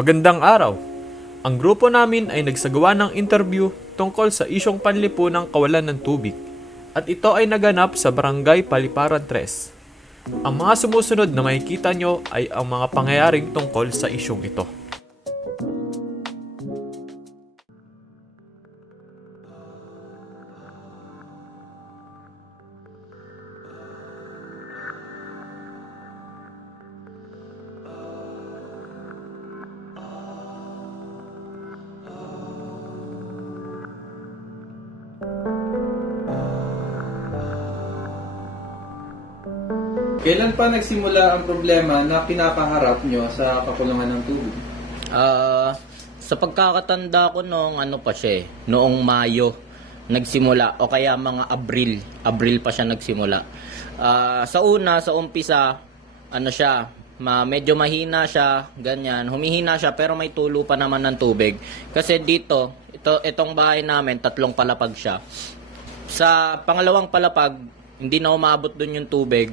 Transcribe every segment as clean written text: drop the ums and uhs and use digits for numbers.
Magandang araw! Ang grupo namin ay nagsagawa ng interview tungkol sa isyong panlipunang kawalan ng tubig at ito ay naganap sa Barangay Paliparan 3. Ang mga sumusunod na makikita nyo ay ang mga pangyayaring tungkol sa isyong ito. Kailan pa nagsimula ang problema na pinapaharap nyo sa kakulungan ng tubig? Sa pagkakatanda ko noong Mayo nagsimula o kaya mga Abril pa siya nagsimula. Sa umpisa, medyo mahina siya, ganyan, humihina siya pero may tulo pa naman ng tubig. Kasi itong bahay namin, 3 palapag siya. Sa pangalawang palapag, hindi na umabot dun yung tubig.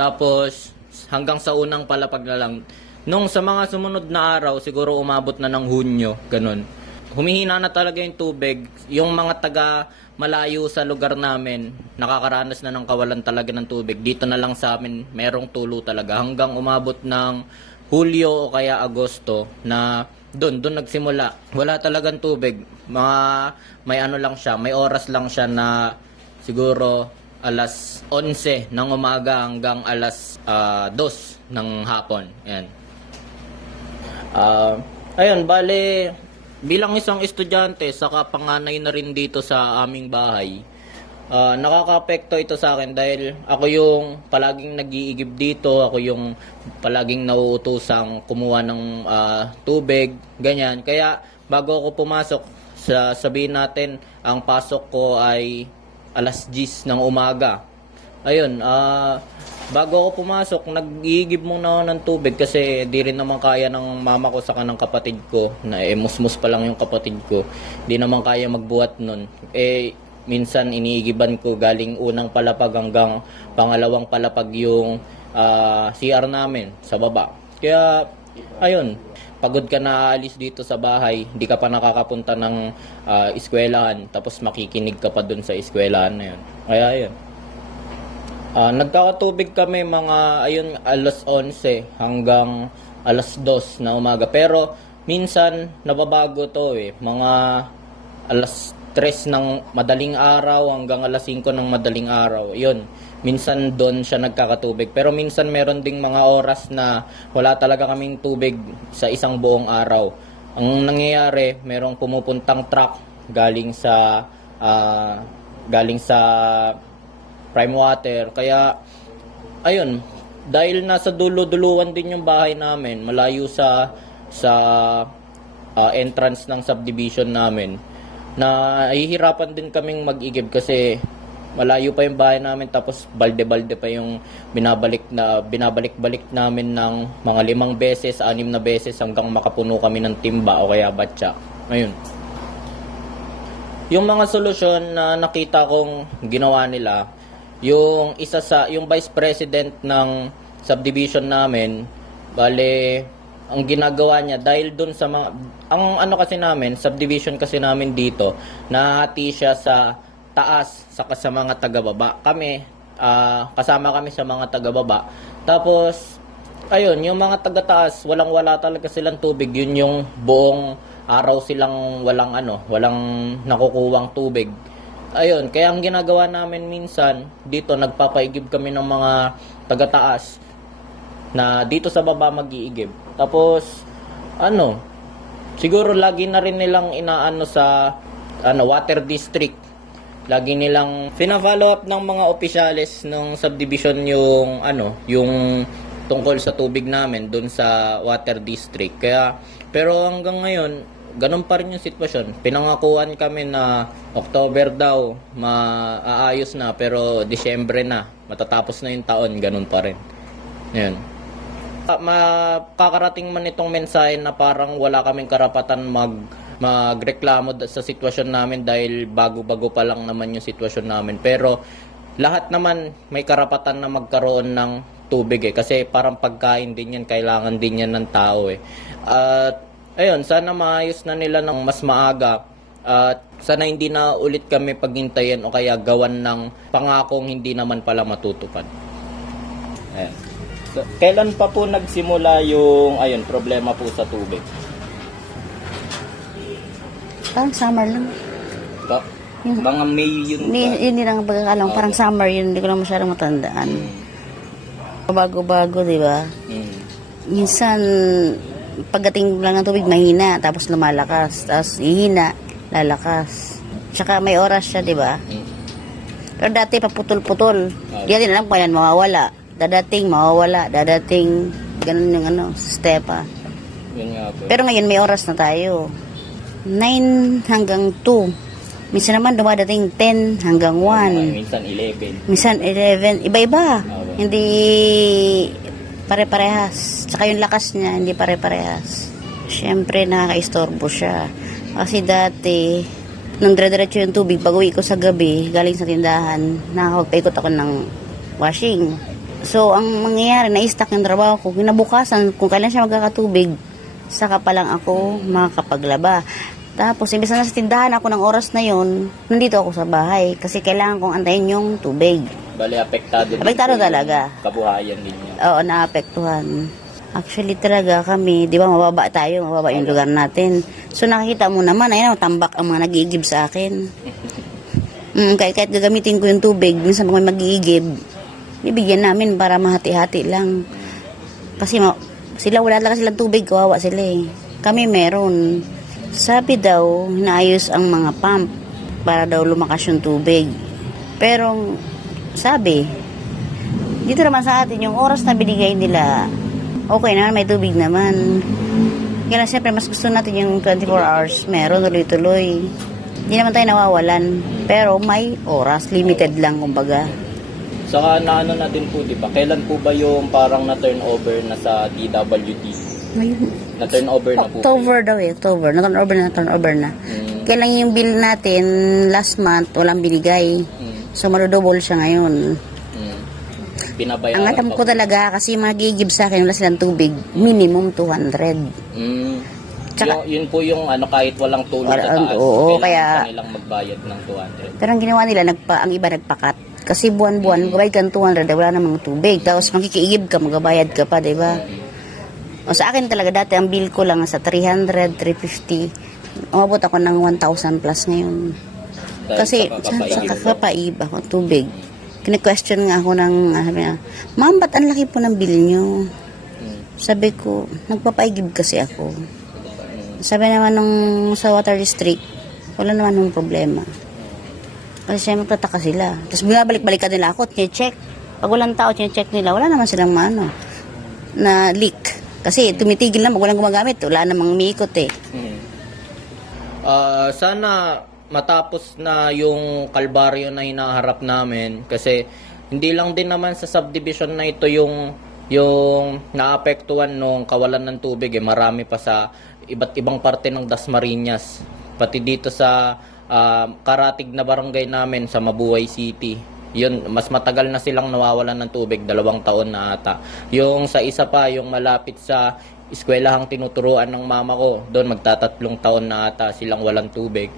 Tapos hanggang sa unang palapag na lang. Nung sa mga sumunod na araw, siguro umabot na ng Hunyo, ganun. Humihina na talaga yung tubig. Yung mga taga malayo sa lugar namin, nakakaranas na ng kawalan talaga ng tubig. Dito na lang sa amin, merong tulo talaga. Hanggang umabot ng Hulyo o kaya Agosto na doon nagsimula. Wala talagang tubig. May oras lang siya na siguro alas 11 ng umaga hanggang alas 2 ng hapon. Yan. Ayun, bale, bilang isang estudyante, saka panganay na rin dito sa aming bahay, nakaka-apekto ito sa akin dahil ako yung palaging nag-iigib dito, ako yung palaging nauutosang kumuha ng tubig, ganyan. Kaya bago ako pumasok, sabihin natin, ang pasok ko ay alas 10 ng umaga. Ayun, bago ako pumasok, nag-iigib muna ako ng tubig kasi di rin naman kaya ng mama ko saka ng kapatid ko, na musmus pa lang yung kapatid ko. Di naman kaya magbuhat nun. Minsan iniigiban ko galing unang palapag hanggang pangalawang palapag yung CR namin sa baba. Kaya, ayun, pagod ka na alis dito sa bahay, di ka pa nakakapunta ng eskwelahan, tapos makikinig ka pa dun sa eskwelahan na yun. Kaya yun. Nagkakatubig kami alas 11 hanggang alas 2 na umaga. Pero minsan nababago to mga alas 3 ng madaling araw hanggang alas 5 ng madaling araw. Yun. Minsan doon siya nagkakatubig. Pero minsan meron ding mga oras na wala talaga kaming tubig sa isang buong araw. Ang nangyayari, merong pumupuntang truck galing sa prime water. Kaya, ayun, dahil nasa dulo-duluan din yung bahay namin, malayo sa entrance ng subdivision namin, na hihirapan din kaming mag-igib kasi malayo pa yung bahay namin, tapos balde-balde pa yung binabalik-balik namin ng mga 5 beses, 6 na beses hanggang makapuno kami ng timba o kaya batya. Ayun. Yung mga solusyon na nakita kong ginawa nila, yung vice president ng subdivision namin, bale, ang ginagawa niya, dahil dun sa kasi namin, subdivision kasi namin dito, nahati siya sa taas saka sa mga taga-baba. Kami, kasama kami sa mga taga-baba. Tapos, ayun, yung mga taga-taas, walang-wala talaga silang tubig. Yun yung buong araw silang walang nakukuwang tubig. Ayun, kaya ang ginagawa namin minsan, dito nagpapaigib kami ng mga taga-taas na dito sa baba mag-iigib. Tapos, siguro lagi na rin nilang inaano sa water district. Lagi nilang pina-follow up ng mga opisyales ng subdivision yung tungkol sa tubig namin doon sa water district. Pero hanggang ngayon, ganun pa rin yung sitwasyon. Pinangakuan kami na October daw maaayos na, pero Disyembre na, matatapos na yung taon, ganun pa rin. Yan. Makakarating man itong mensahe na parang wala kaming karapatan magreklamo sa sitwasyon namin dahil bago-bago pa lang naman yung sitwasyon namin. Pero lahat naman may karapatan na magkaroon ng tubig kasi parang pagkain din yan, kailangan din yan ng tao At ayun, sana maayos na nila ng mas maaga at sana hindi na ulit kami paghintayin o kaya gawan ng pangakong hindi naman pala matutupad. Ayan. So, kailan pa po nagsimula yung problema po sa tubig? Parang summer lang. Ba? Mga May yun ba? Hindi lang ang pagkakalam. Parang summer yun. Hindi ko lang masyadong matandaan. Bago-bago, di ba? Mm. Minsan, pagdating lang ng tubig, mahina. Tapos lumalakas. Tapos ihina, lalakas. Tsaka may oras siya, di ba? Mm. Pero dati, paputol-putol. Di natin alam kung kailan mawawala. Dadating, mawawala. Dadating, ganun yung stepa. Yun nga po. Pero ngayon, may oras na tayo. 9 hanggang 2. Minsan naman dumadating 10 hanggang 1. Minsan 11. Minsan 11. Iba-iba. Okay. Hindi pare-parehas. Tsaka yung lakas niya, hindi pare-parehas. Siyempre, nakaka-istorbo siya. Kasi dati, nung dire-diretso yung tubig, pag uwi ko sa gabi, galing sa tindahan, nakakapagpaikot ako ng washing. So, ang mangyayari, na-stuck yung trabaho ko. Kinabukasan, kung kailan siya magkakatubig, saka pa lang ako makakapaglaba. Tapos, imbes na sa tindahan ako ng oras na yon, nandito ako sa bahay. Kasi kailangan kong antayin yung tubig. Bali, apektado din Apektado po yung talaga. kabuhayan din niya. Oo, naapektuhan. Actually talaga kami, di ba mababa tayo, mababa yung lugar natin. So nakikita mo naman, ayun, tambak ang mga nag-iigib sa akin. Kahit gagamitin ko yung tubig, minsan mga mag-iigib, bibigyan namin para mahati-hati lang. Kasi sila wala talaga silang tubig, kawawa sila eh. Kami meron. Sabi daw, hinaayos ang mga pump para daw lumakas yung tubig. Pero sabi, dito naman sa atin, yung oras na binigay nila, okay naman, may tubig naman. Kaya siyempre, mas gusto natin yung 24 hours, meron tuloy-tuloy. Hindi naman tayo nawawalan, pero may oras, limited lang kumbaga. Saka naano natin po, di ba? Kailan po ba yung parang na-turnover na sa DWD? Ngayon, Na-turnover na po. October daw eh, October. Na-turnover na. Kailan yung bill natin, last month, walang binigay. So, madodouble siya ngayon. Pinabayaran Ang alam ko talaga, kasi magigib sa akin, wala silang tubig, minimum 200. Tsaka- Yun po yung kahit walang tulong sa taas. Oo, kailangan kaya- nilang magbayad ng 200. Pero ang ginawa nila, ang iba nagpakat. Kasi buwan-buwan, magbabayad ka ng 200, wala namang tubig. Tapos makikiigib ka, magbabayad ka pa, di ba? O sa akin talaga, dati ang bill ko lang sa 300, 350. Umabot ako ng 1,000 plus ngayon. Dahil Kasi sa kakapaib ako, tubig. Kine-question nga ako ng, sabi niya, Ma'am, ba't ang laki po ng bill nyo? Sabi ko, nagpapaigib kasi ako. Sabi naman nung sa water district, wala naman nung problema. Kasi siya magtataka sila. Tapos binabalik-balikan nila ako, check. Pag walang tao, check nila, wala naman silang na leak. Kasi tumitigil na, walang gumagamit, wala namang umiikot eh. Sana matapos na yung kalbaryo na hinaharap namin kasi hindi lang din naman sa subdivision na ito yung naapektuhan nung kawalan ng tubig marami pa sa iba't ibang parte ng Dasmariñas pati dito sa karatig na barangay namin sa Mabuhay City. Yun, mas matagal na silang nawawalan ng tubig, 2 taon na ata. Yung sa isa pa, yung malapit sa eskwelahang tinuturuan ng mama ko, doon magta-3 taon na ata silang walang tubig.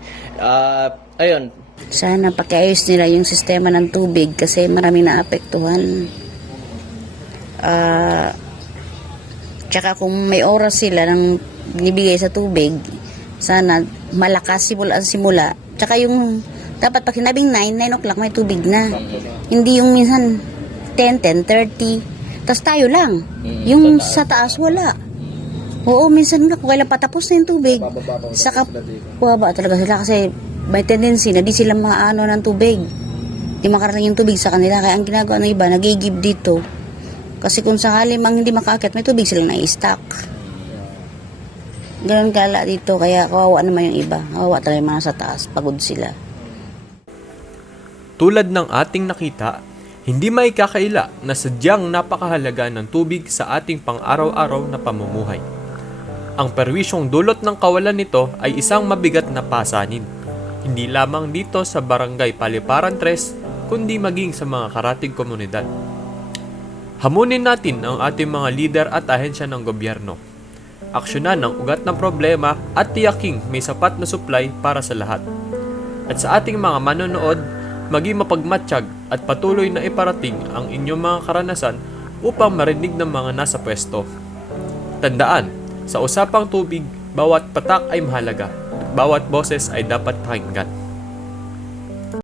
Ayun. Sana pakiayos nila yung sistema ng tubig kasi marami na apektuhan. Tsaka kung may oras sila ng binibigay sa tubig, sana malakas simula. Tsaka yung dapat pag sinabing 9 o'clock may tubig na. Hindi yung minsan 10, 10:30. Tapos tayo lang. Yung sa taas wala. Oo, minsan nga kung kailan patapos na yung tubig. Saka baba talaga sila kasi may tendency na di sila maano ng tubig. Di makarating yung tubig sa kanila. Kaya ang ginagawa ng iba, nagigib dito. Kasi kung sakali mang hindi makakit, may tubig silang na-stock. Ganun kala dito. Kaya kawawa naman yung iba. Kawawa talaga yung mga sa taas. Pagod sila. Tulad ng ating nakita, hindi may kakaila na sadyang napakahalaga ng tubig sa ating pang-araw-araw na pamumuhay. Ang perwisyong dulot ng kawalan nito ay isang mabigat na pasanin, hindi lamang dito sa Barangay Paliparan 3, kundi maging sa mga karatig komunidad. Hamunin natin ang ating mga lider at ahensya ng gobyerno. aksyonan ng ugat ng problema at tiyaking may sapat na supply para sa lahat. At sa ating mga manonood, maging mapagmatsyag at patuloy na iparating ang inyong mga karanasan upang marinig ng mga nasa pwesto. Tandaan, sa usapang tubig, bawat patak ay mahalaga at bawat boses ay dapat pakinggan.